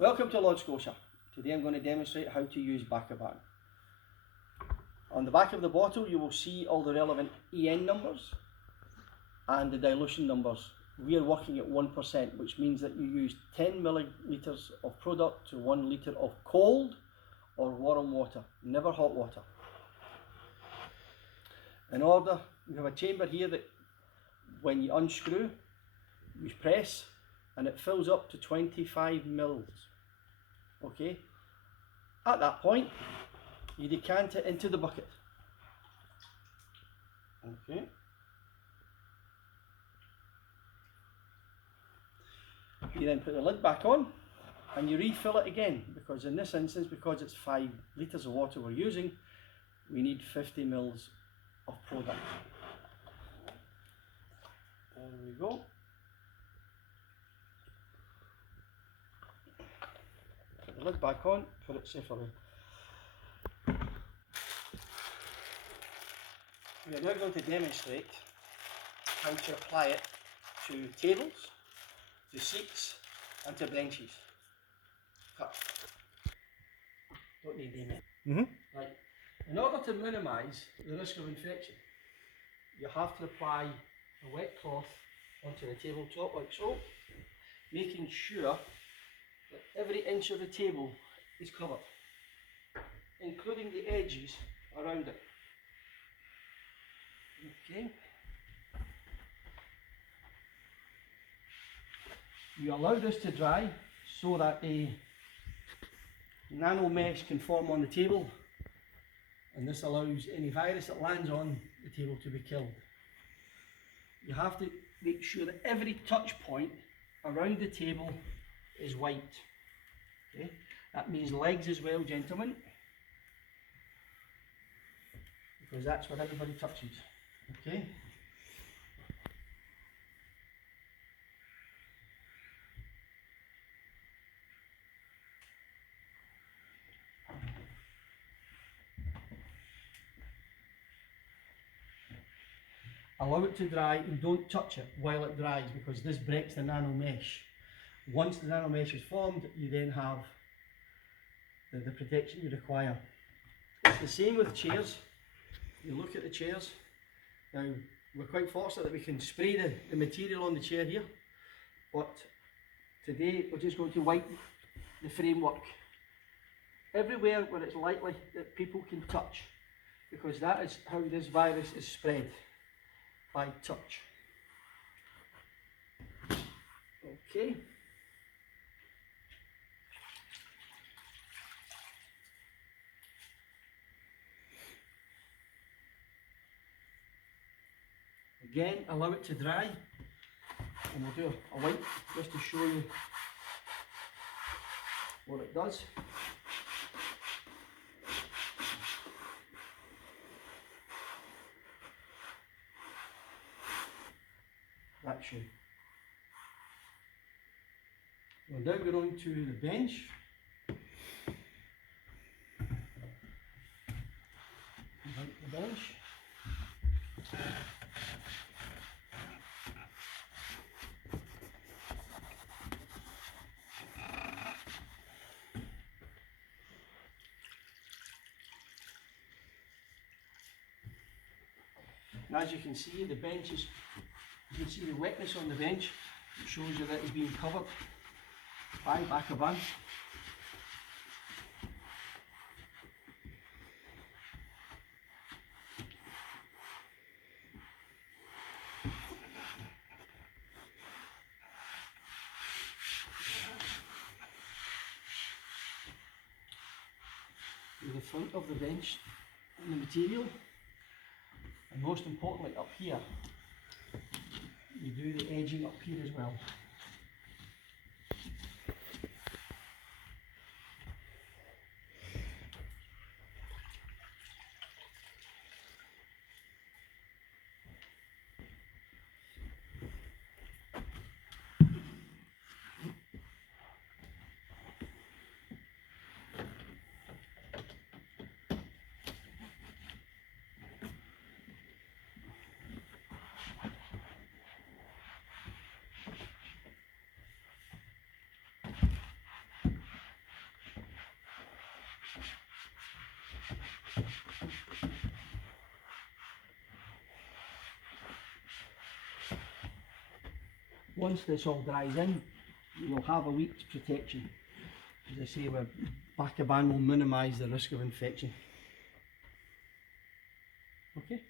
Welcome to Lord Scotia. Today I'm going to demonstrate how to use bacoban. On the back of the bottle you will see all the relevant EN numbers and the dilution numbers. We are working at 1%, which means that you use 10 millilitres of product to 1 litre of cold or warm water, never hot water. In order, we have a chamber here that when you unscrew, you press and it fills up to 25 mils. Okay, at that point you decant it into the bucket. Okay, you then put the lid back on and you refill it again, because in this instance, because it's 5 litres of water we're using, we need 50 mils of product. There we go. Put the lid back on, put it safe away. We are now going to demonstrate how to apply it to tables, to seats and to benches. Cut. Don't need them. Right. In order to minimise the risk of infection, you have to apply a wet cloth onto the tabletop like so, making sure that every inch of the table is covered, including the edges around it. Okay. You allow this to dry so that a nano mesh can form on the table, and this allows any virus that lands on the table to be killed. You have to make sure that every touch point around the table is white. Okay? That means legs as well, gentlemen, because that's what everybody touches. Okay? Allow it to dry and don't touch it while it dries, because this breaks the nano mesh. Once the nano mesh is formed, you then have the protection you require. It's the same with chairs. You look at the chairs. Now, we're quite fortunate that we can spray the material on the chair here, but today we're just going to wipe the framework everywhere where it's likely that people can touch, because that is how this virus is spread, by touch. Okay. Again, allow it to dry, and we'll do a wipe just to show you what it does. That should. We're now going to the bench. The bench. And as you can see, the bench is, you can see the wetness on the bench. It shows you that it's being covered by bacoban. To the front of the bench and the material. And most importantly, up here, you do the edging up here as well. Once this all dries in, you'll have a week's protection. As I say, with bacoban will minimise the risk of infection. Okay.